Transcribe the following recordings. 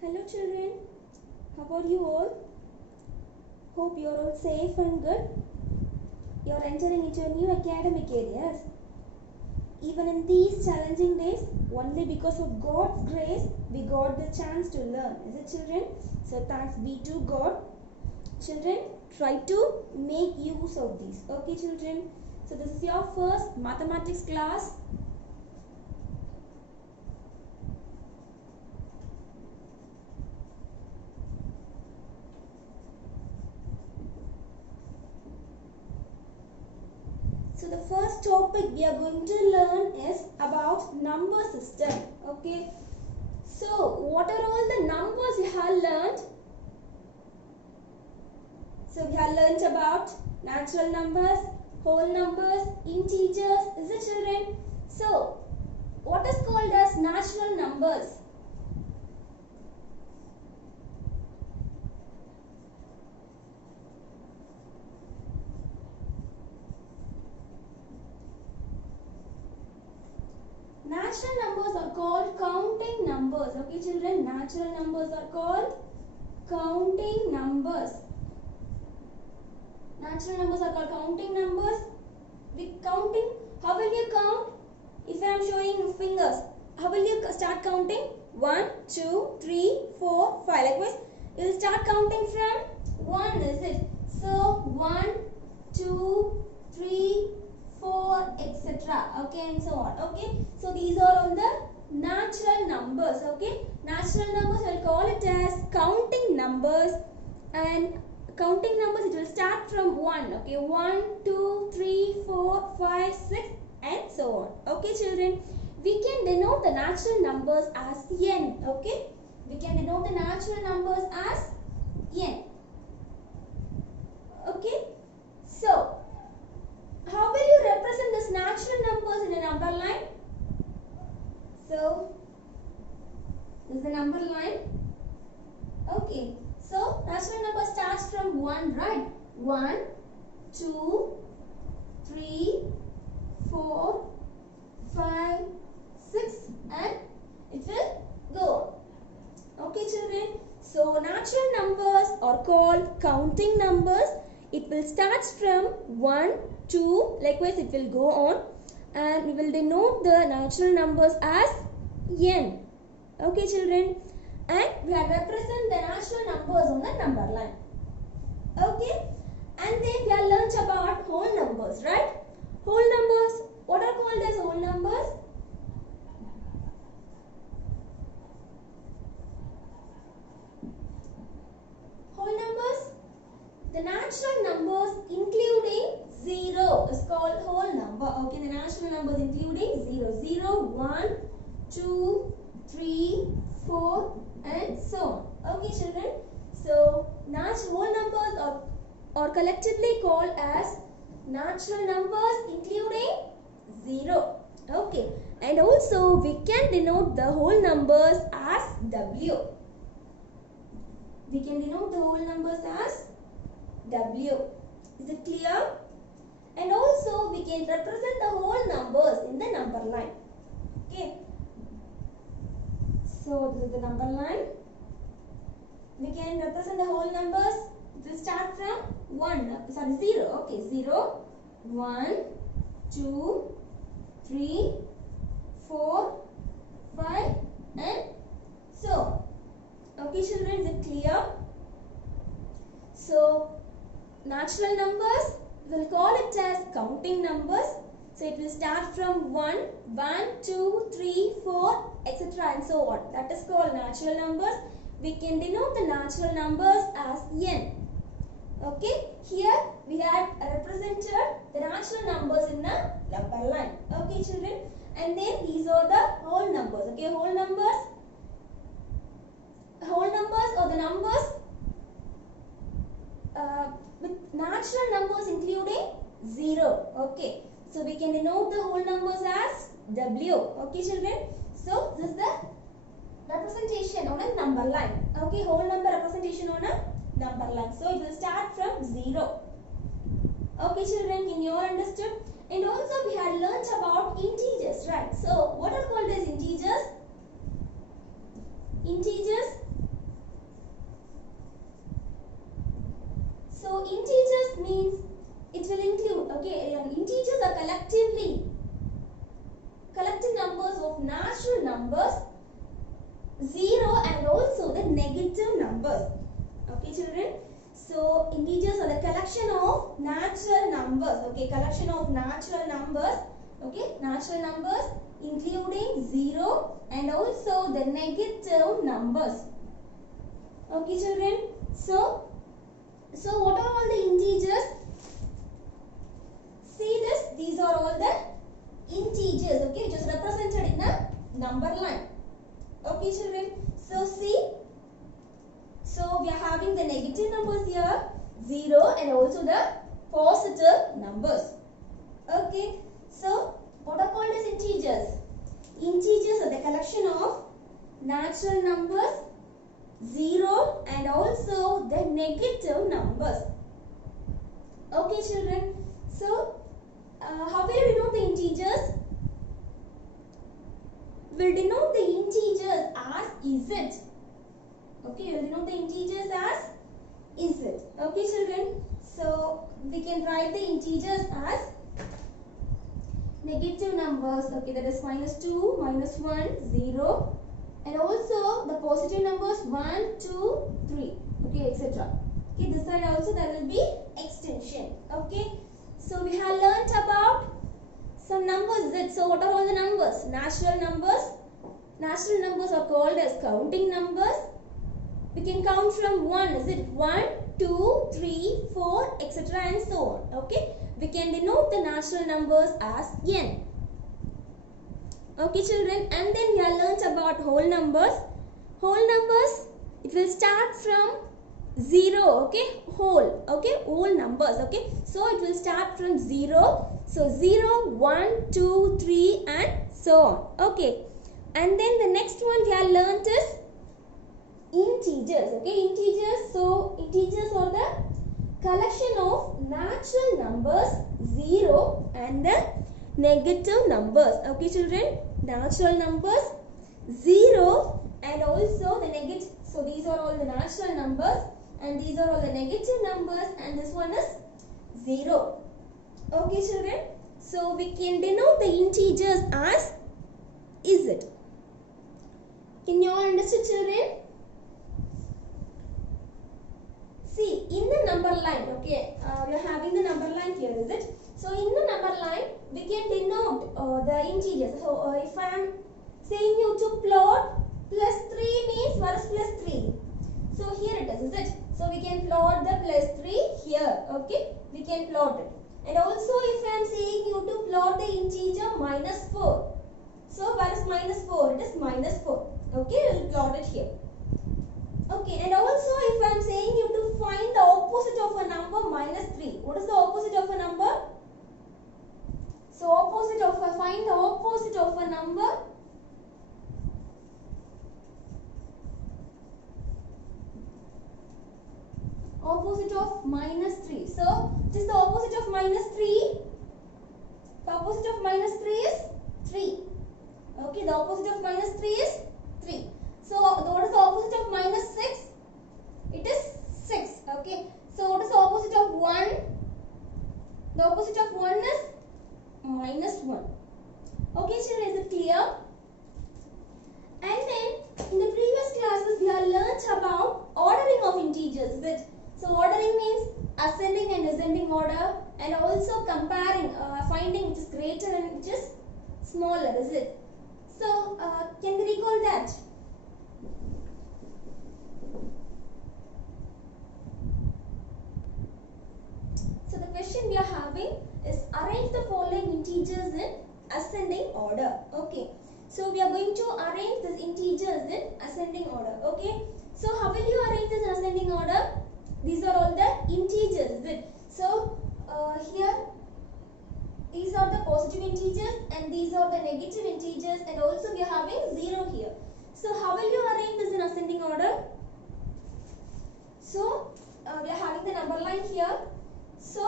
Hello children, how are you all? Hope you are all safe and good. You are entering into a new academic year, yes. Even in these challenging days, only because of God's grace, we got the chance to learn. Is it children? So thanks be to God. Children, try to make use of these. Okay children? So this is your first mathematics class. So the first topic we are going to learn is about number system. Okay. So what are all the numbers you have learned? So we have learnt about natural numbers, whole numbers, integers. Is it children? So what is called as natural numbers? Natural numbers are called counting numbers. Okay children, natural numbers are called counting numbers. Natural numbers are called counting numbers. With counting, how will you count? If I am showing fingers, how will you start counting? 1, 2, 3, 4, 5. Likewise, you will start counting from 1, is it? So 1, 2, 3, 4, etc. Okay, and so on. Okay, so these are all the natural numbers. Okay, natural numbers we will call it as counting numbers, and counting numbers it will start from 1. Okay, 1, 2, 3, 4, 5, 6 and so on. Okay children, we can denote the natural numbers as n. Okay, we can denote the natural numbers as n. Okay, so how will you represent this natural numbers in a number line? So this is the number line. Okay, so natural number starts from 1, right? 1, 2, 3, 4, 5, 6 and it will go on. Okay children, so natural numbers are called counting numbers. It will start from 1, 2, likewise it will go on, and we will denote the natural numbers as n. Okay children, and we have represent the natural numbers on the number line. Okay, and then we have learnt about whole numbers, right? Whole numbers, what are called as whole numbers? Whole numbers, the natural numbers including 0 is called whole number. Okay, the natural numbers including 0, 0, 1, 2, 3, 4 and so on. Okay children, so whole numbers are collectively called as natural numbers including 0. Okay, and also we can denote the whole numbers as W. We can denote the whole numbers as W. Is it clear? And also we can represent the whole numbers in the number line. Okay, so this is the number line. We can represent the whole numbers. It will start from 0. Okay, 0, 1, 2, 3, 4, 5 and so. Okay children, is it clear? So natural numbers, we will call it as counting numbers. So it will start from 1, 2, 3, 4 etc. and so on. That is called natural numbers. We can denote the natural numbers as n. Okay, here we have represented the natural numbers in the number line. Okay children, and then these are the whole numbers. Okay, whole numbers are the numbers with natural numbers including 0. Okay, so we can denote the whole numbers as W. Okay children, so this is the representation on a number line. Okay, whole number representation on a number line. So it will start from 0. Okay children, can you all understood? And also we had learnt about integers, right? So what are called as integers? Integers So integers means it will include, okay, integers are collective numbers of natural numbers, 0 and also the negative numbers. Okay children, so integers are the collection of natural numbers, okay, collection of natural numbers, okay, natural numbers including 0 and also the negative numbers. Okay children, so what are all the integers? See this, these are all the integers, okay, which is represented in the number line. Okay children, so see, so we are having the negative numbers here, 0 and also the positive numbers. Okay, so what are called as integers? Integers are the collection of natural numbers, 0 and also the negative numbers. Okay children, so how will you denote the integers? We'll denote the integers as Z. Okay, we'll denote the integers as Z. Okay children, so we can write the integers as negative numbers, okay, that is -2, -1, 0, and also the positive numbers 1, 2, 3, okay, etc. Okay, this side also there will be extension. Okay, so we have learnt about some numbers Z. So what are all the numbers? Natural numbers. Natural numbers are called as counting numbers. We can count from 1, is it 1, 2, 3, 4, etc. and so on. Okay, we can denote the natural numbers as n. Okay children, and then we have learnt about whole numbers. Whole numbers, it will start from 0, okay, whole numbers, okay, so it will start from 0, so 0, 1, 2, 3 and so on. Okay, and then the next one we have learnt is integers, okay, integers. So integers are the collection of natural numbers, 0 and the negative numbers. Okay children, natural numbers, 0 and also the negative. So these are all the natural numbers and these are all the negative numbers and this one is 0. Okay children, so we can denote the integers as Z. Can you all understand children? See, in the number line, okay, we are having the number line here, is it? So in the number line, we can denote the integers. So if I am saying you to plot +3 means what is +3? So here it is it? So we can plot the +3 here, okay? We can plot it. And also if I am saying you to plot the integer -4. So what is -4? It is -4. Okay, we will plot it here. Okay, and also if I am saying you to find the opposite of a number -3. What is the opposite of a number? So find the opposite of a number. Opposite of -3. So what is the opposite of -3? The opposite of -3 is 3. Okay, the opposite of -3 is 3. So what is the opposite of -6? It is 6. Okay. So what is the opposite of 1? The opposite of 1 is -1. Okay children, is it clear? And then in the previous classes we have learnt about ordering of integers, is it? So ordering means ascending and descending order, and also comparing, finding which is greater and which is smaller, is it? So can we recall that? So the question we are having is arrange the following integers in ascending order. Okay. So we are going to arrange these integers in ascending order. Okay. So how will you arrange this in ascending order? These are all the integers, is it? So here these are the positive integers and these are the negative integers, and also we are having 0 here. So how will you arrange this in ascending order? So we are having the number line here. So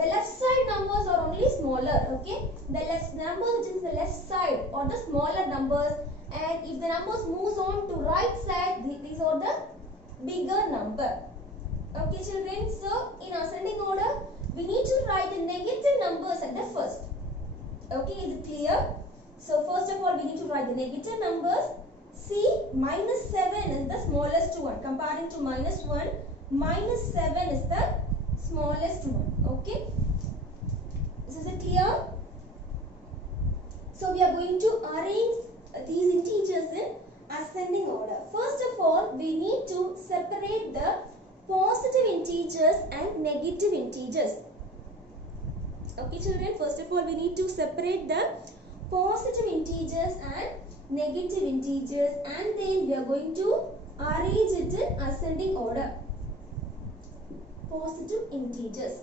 the left side numbers are only smaller, okay? The numbers which is the left side are the smaller numbers, and if the numbers moves on to right side, these are the bigger number. Okay children, so in ascending order we need to write the negative numbers at the first. Okay, is it clear? So first of all we need to write the negative numbers. See, minus 7 is the smallest one. Comparing to minus 1, minus 7 is the smallest one. Okay, is it clear? So we are going to arrange these integers in ascending order. First of all, we need to separate the positive integers and negative integers. Okay children, first of all we need to separate the positive integers and negative integers, and then we are going to arrange it in ascending order. Positive integers.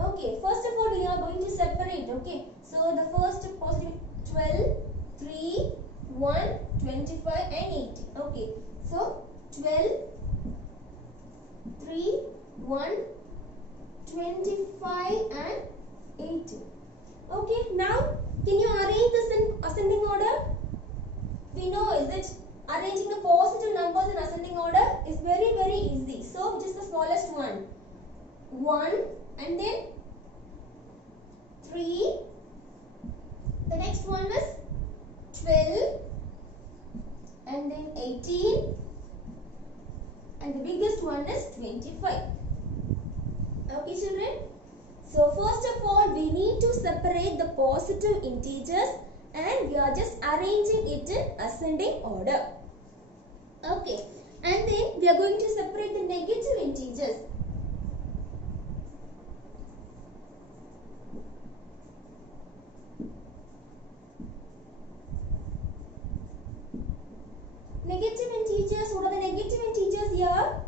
Okay, first of all we are going to separate. Okay, so the first positive 12, 3, 1, 25 and 80. Okay, so 12, 3, 1, 25 and 80. Okay, now can you arrange this in ascending order? We know, is it arranging the positive numbers in ascending order is very easy. So which is the smallest one? 1 and then 3. The next one is 12 and then 18, and the biggest one is 25. Okay children, so first of all we need to separate the positive integers and we are just arranging it in ascending order. Okay, and then we are going to separate the negative integers. Negative integers, what are the negative integers here?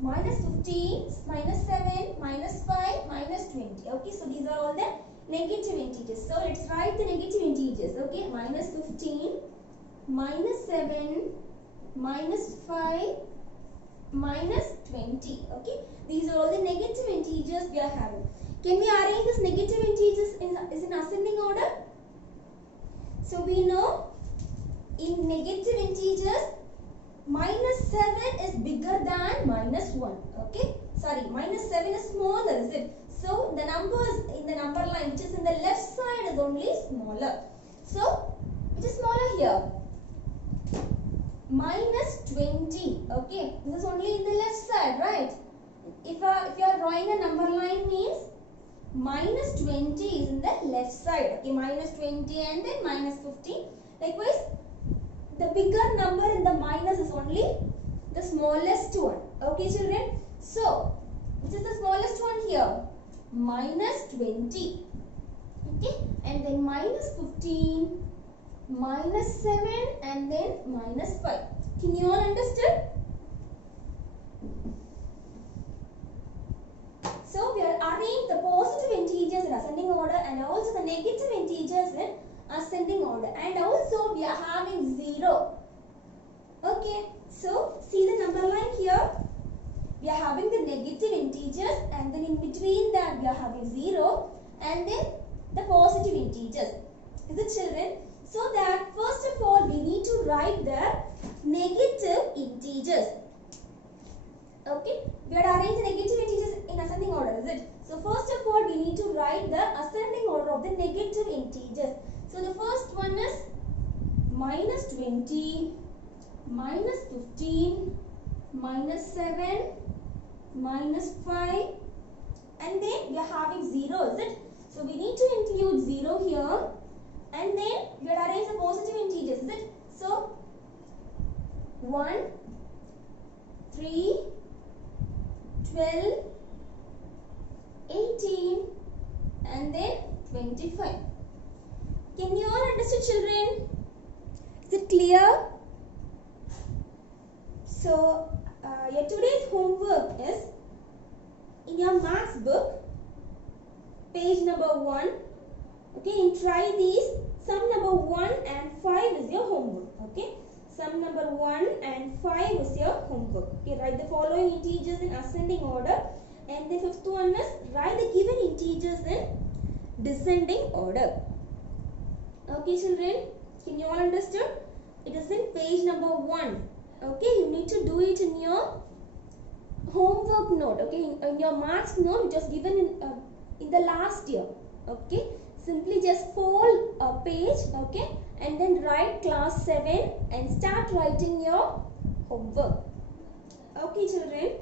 Minus 15, minus 7, minus 5, minus 20. Okay, so these are all the negative integers. So let's write the negative integers. Okay, minus 15, minus 7, minus 5, minus 20. Okay, these are all the negative integers we are having. Can we arrange these negative integers in ascending order? So we know in negative integers minus 7 is bigger than minus 1. Okay, sorry, minus 7 is smaller, is it? So the numbers in the number line which is in the left side is only smaller. So which is smaller here? Minus 20. Okay, this is only in the left side, right? If you are drawing a number line, means minus 20 is in the left side. Okay, minus 20 and then minus 15. Likewise, the bigger number in the minus is only the smallest one. Okay children, so which is the smallest one here? Minus 20. Okay, and then minus 15, minus 7 and then minus 5. Can you all understand? So we are arranging the positive integers in ascending order and also the negative integers in ascending order, and also we are having 0. Okay, so see the number line here. We are having the negative integers and then in between that we are having 0 and then the positive integers. Is it children? So that first of all we need to write the negative integers. Okay, we are arranging the negative integers in ascending order, is it? So first of all we need to write the ascending order of the negative integers. So the first one is minus 20, minus 15, minus 7, minus 5, and then we are having 0, is it? So we need to include 0 here, and then we are arranging the positive integers, is it? So 1, 3, 12, 18, and then 25. Can you all understand children? Is it clear? So your today's homework is in your maths book, page number 1. Okay, and try these. Sum number 1 and 5 is your homework. Okay, sum number 1 and 5 is your homework. Okay, write the following integers in ascending order, and the fifth one is write the given integers in descending order. Okay children, can you all understand? It is in page number 1. Okay, you need to do it in your homework note. Okay, in your marks note which was given in the last year. Okay, simply just fold a page, okay, and then write class 7 and start writing your homework. Okay, children.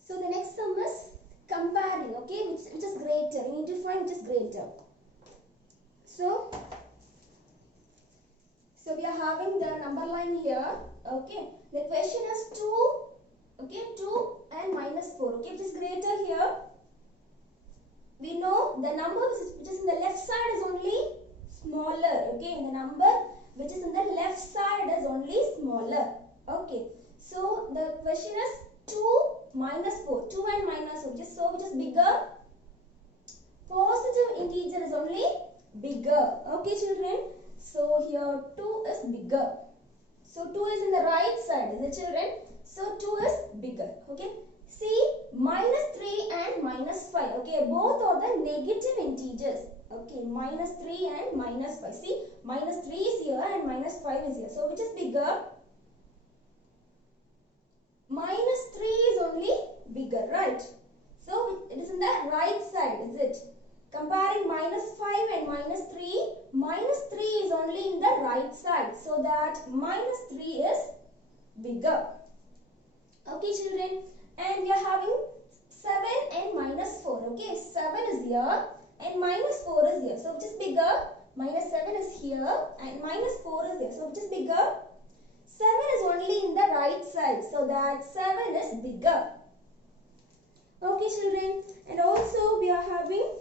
So the next sum is comparing, okay, which is greater. You need to find which is greater. So we are having the number line here. Okay, the question is 2, okay, 2 and minus 4. Okay, which is greater here? We know the number which is in the left side is only smaller. Okay, the number which is in the left side is only smaller. Okay, so the question is 2 minus 4. 2 and minus 4. Which is bigger? Positive integer is only bigger. Okay, children. So here 2 is bigger. So 2 is in the right side, is it, children? So 2 is bigger. Okay. See, minus 3 and minus 5. Okay, both are the negative integers. Okay, minus 3 and minus 5. See, minus 3 is here and minus 5 is here. So which is bigger? Minus 3 is only bigger, right? So it is in the right side, is it? Comparing minus 5 and minus 3, minus 3 is only in the right side. So that minus 3 is bigger. Okay, children. And we are having 7 and minus 4. Okay, 7 is here and minus 4 is here. So which is bigger? Minus 7 is here and minus 4 is there. So which is bigger? 7 is only in the right side. So that 7 is bigger. Okay, children. And also we are having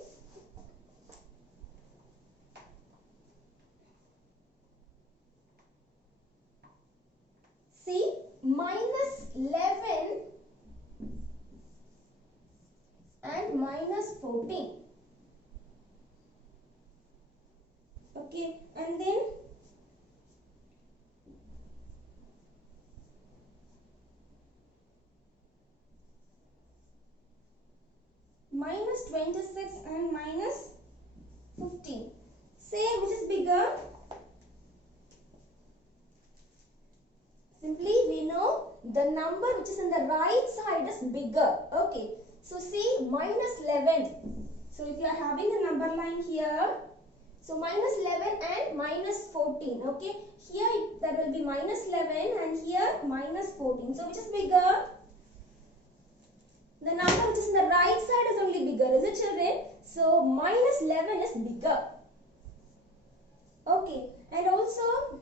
minus 11 and minus 14. Okay, and then minus 26 and minus 15. Say which is bigger? Simply we know the number which is in the right side is bigger. Okay. So see, minus 11. So if you are having a number line here, so minus 11 and minus 14. Okay. Here there will be minus 11 and here minus 14. So which is bigger? The number which is in the right side is only bigger. Is it, children? So minus 11 is bigger. Okay. And also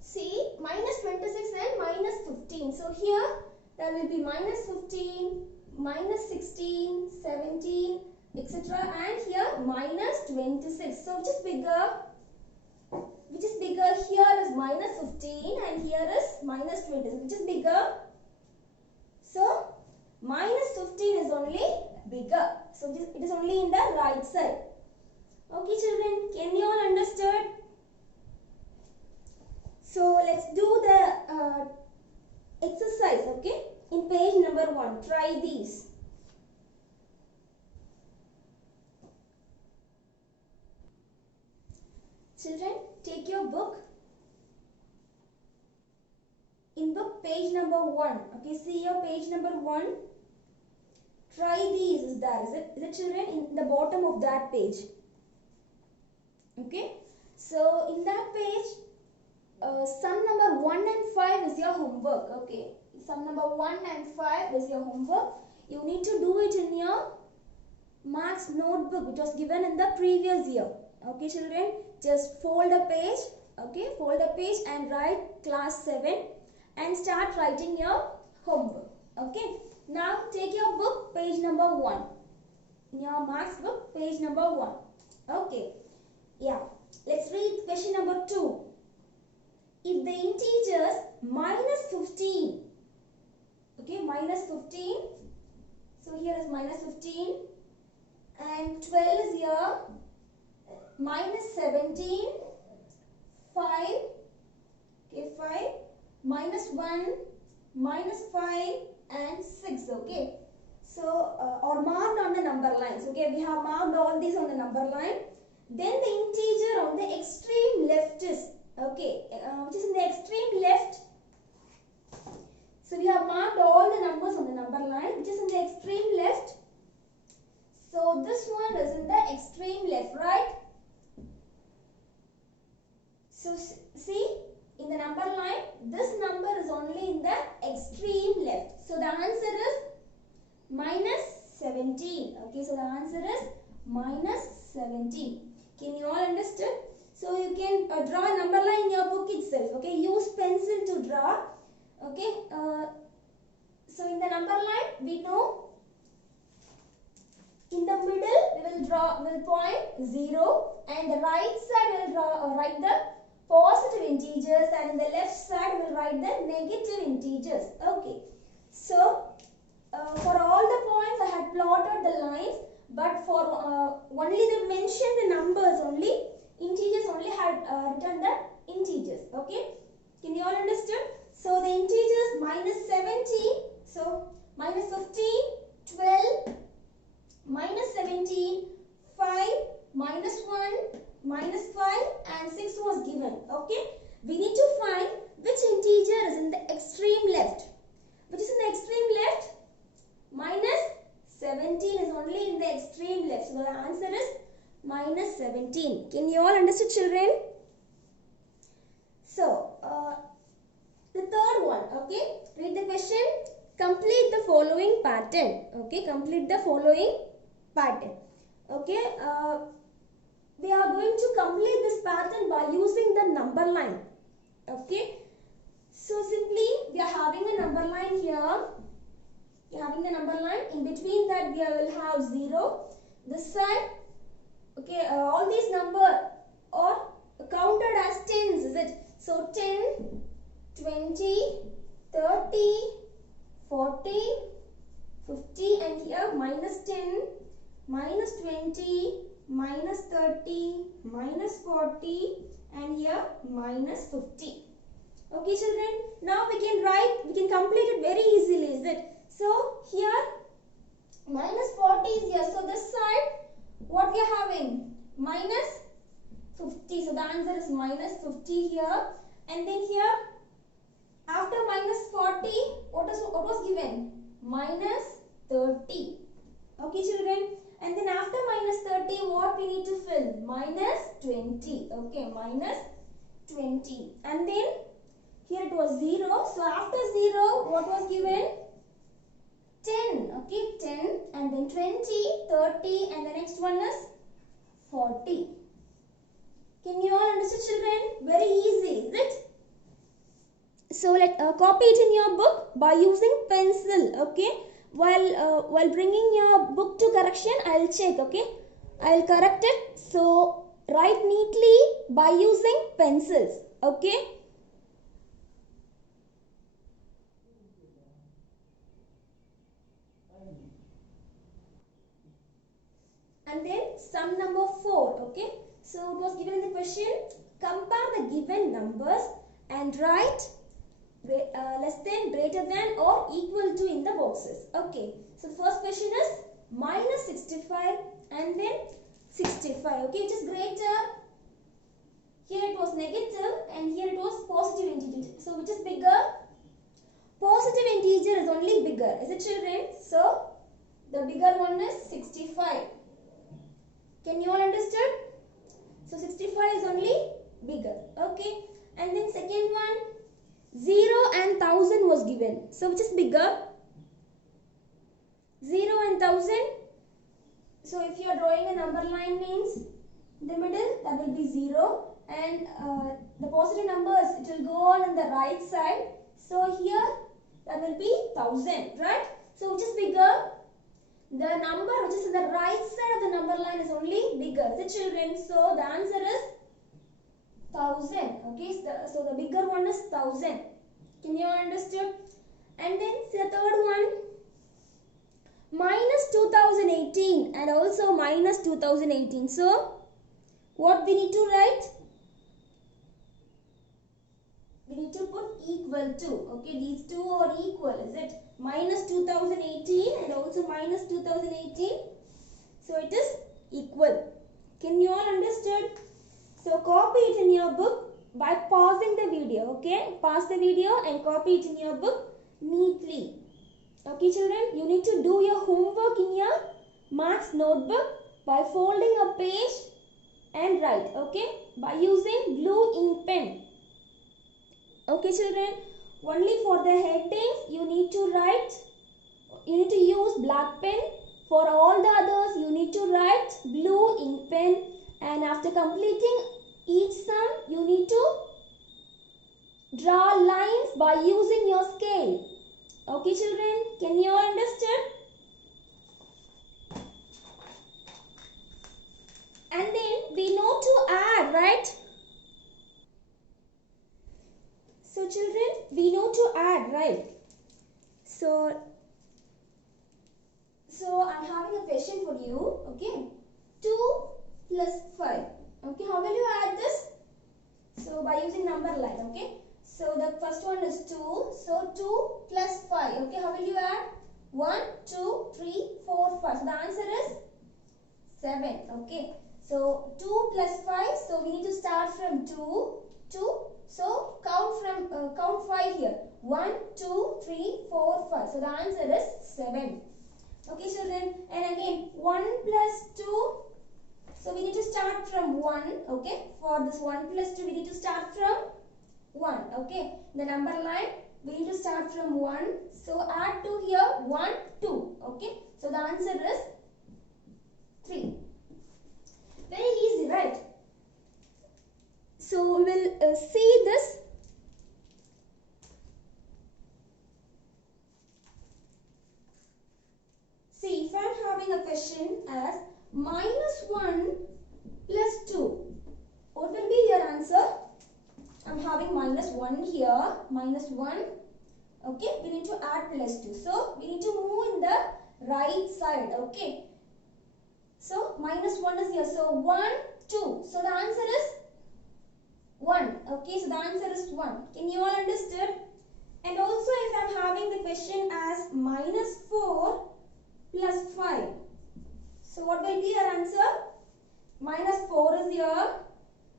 see, minus 26 and minus 15. So here there will be minus 15, minus 16, 17, etc. And here minus 26. So which is bigger? Which is bigger? Here is minus 15 and here is minus 26. Which is bigger? So minus 15 is only bigger. So it is only in the right side. Okay, children, can you all understood? So let's do the exercise, okay, in page number 1. Try these. Children, take your book. In book page number 1, okay, see your page number 1. Try these is there. Is it, children, in the bottom of that page? Okay, so in that page, sum number 1 and 5 is your homework. Okay, sum number 1 and 5 is your homework. You need to do it in your marks notebook which was given in the previous year. Okay, children, just fold a page. Okay, fold a page and write class 7 and start writing your homework. Okay, now take your book, page number 1. In your marks book, page number 1. Okay, yeah, let's read question number 2. If the integers minus 15, okay, minus 15, so here is minus 15 and 12 is here, minus 17, 5, okay, 5, minus 1, minus 5 and 6, okay. So, or marked on the number lines, okay, we have marked all these on the number line. Then the integer on the extreme left is, okay, which is in the extreme left. So we have marked all the numbers on the number line, which is in the extreme left. So this one is in the extreme left, right? So see, in the number line, this number is only in the extreme left. So the answer is minus 17. Okay, so the answer is minus 17. Can you all understand? So you can draw a number line in your book itself. Okay, use pencil to draw. Okay, so in the number line, we know in the middle we'll point 0, and the right side will write the positive integers, and in the left side we'll write the negative integers. Okay, so for all the points I had plotted the lines, but for only they mentioned the numbers only, integers only had written the integers. Okay, can you all understand? So the integers minus 17, so minus 15, 12, minus 17, 5, minus 1, minus 5 and 6 was given. Okay, we need to find which integer is in the extreme left. Which is in the extreme left? Minus 17 is only in the extreme left. So the answer is minus 17. Can you all understand, children? So the third one, okay, read the question. Complete the following pattern. Okay, complete the following pattern. Okay, we are going to complete this pattern by using the number line. Okay, so simply we are having a number line here. We are having the number line. In between that we will have 0. This side, okay, all these numbers are counted as tens, is it? So 10, 20, 30, 40, 50, and here minus 10, minus 20, minus 30, minus 40, and here minus 50. Okay, children, now we can complete it very easily, is it? So here minus 40 is here, so this side what we are having? Minus 50, so the answer is minus 50 here. And then here after minus 40, what was given? Minus 30. Okay, children. And then after minus 30, what we need to fill? Minus 20. Okay, minus 20. And then here it was 0. So after 0, what was given? 10. Okay, 10. And then 20, 30, and the next one is 40. Can you all understand, children? Very easy, is it? So let copy it in your book by using pencil. Okay, while bringing your book to correction, I'll check. Okay, I'll correct it. So write neatly by using pencils. Okay. And then sum number 4. Okay, so it was given in the question. Compare the given numbers and write less than, greater than, or equal to in the boxes. Okay, so the first question is minus 65 and then 65. Okay, which is greater? Here it was negative and here it was positive integer. So which is bigger? Positive integer is only bigger. Is it, children? So the bigger one is 65. Can you all understand? So 65 is only bigger. Okay, and then second one, 0 and 1000 was given. So which is bigger? 0 and 1000. So if you are drawing a number line, means in the middle that will be 0, and the positive numbers, it will go on the right side. So here that will be 1000, right? So which is bigger? The number which is in the right side of the number line is only bigger. The children. So the answer is 1000. Okay, so the bigger one is 1000. Can you all understand? And then the third one, minus 2018 and also minus 2018. So what we need to write? We need to put equal to. Okay, these two are equal, is it? Minus 2018 and also minus 2018. So it is equal. Can you all understand? understood? So copy it in your book by pausing the video. Okay, pause the video and copy it in your book neatly. Okay children, you need to do your homework in your maths notebook by folding a page and write. Okay, by using blue ink pen. Okay children, only for the headings you need to write. You need to use black pen. For all the others you need to write blue ink pen, and after completing each sum you need to draw lines by using your scale. Okay children, can you all understand? And then we know to add, right? So children, we know to add, right? So I'm having a question for you. Okay, 2 plus 5. Okay, how will you add this? So by using number line. Okay, so the first one is 2. So 2 plus 5. Okay, how will you add? 1, 2, 3, 4, 5. So the answer is 7. Okay, so 2 plus 5. So we need to start from 2. So count 5 here. 1, 2, 3, 4, 5. So the answer is 7. Okay children, and again 1 plus 2. So we need to start from 1. Okay, for this 1 plus 2 we need to start from 1. Okay, the number line we need to start from 1. So add 2 here. 1, 2. Okay, so the answer is 3. Very easy, right? So we'll see this. See, if I am having a question as minus 1 plus 2, what will be your answer? I am having minus 1 here, minus 1. Okay, we need to add plus 2. So we need to move in the right side. Okay, so minus 1 is here. So 1, 2. So the answer is 1. Okay, so the answer is 1. Can you all understand? And also if I am having the question as minus 4 plus 5. So what will be your answer? Minus 4 is here.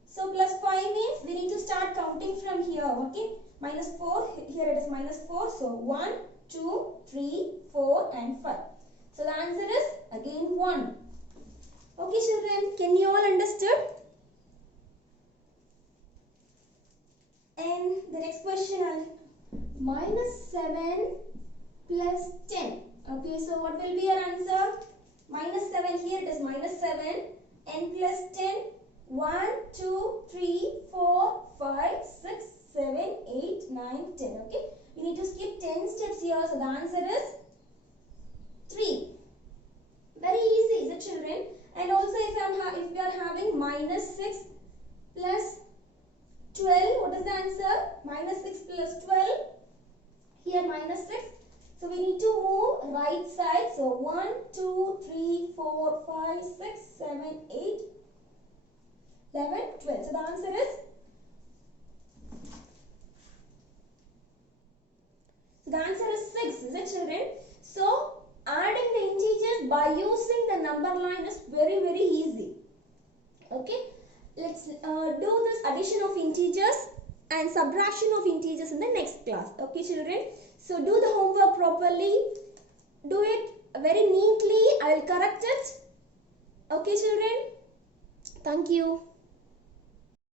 So plus 5 means we need to start counting from here. Okay, minus 4. Here it is minus 4. So 1, 2, 3, 4 and 5. So the answer is again 1. Okay children, can you all understood? And the next question, minus 7 plus 10. Okay, so what will be your answer? Minus 7, here it is minus 7. N plus 10. 1, 2, 3, 4, 5, 6, 7, 8, 9, 10. Okay, you need to skip 10 steps here. So the answer is 3. Very easy, is it children? And also if we are having minus 6 plus 12, what is the answer? Minus 6 plus 12. Here minus 6. So we need to move right side. So 1, 2, 3, 4, 5, 6, 7, 8, 11, 12. So the answer is, is it children? So adding the integers by using the number line is very easy. Okay, let's do this addition of integers and subtraction of integers in the next class. Okay children, so do the homework properly, do it very neatly. I will correct it. Okay children, thank you.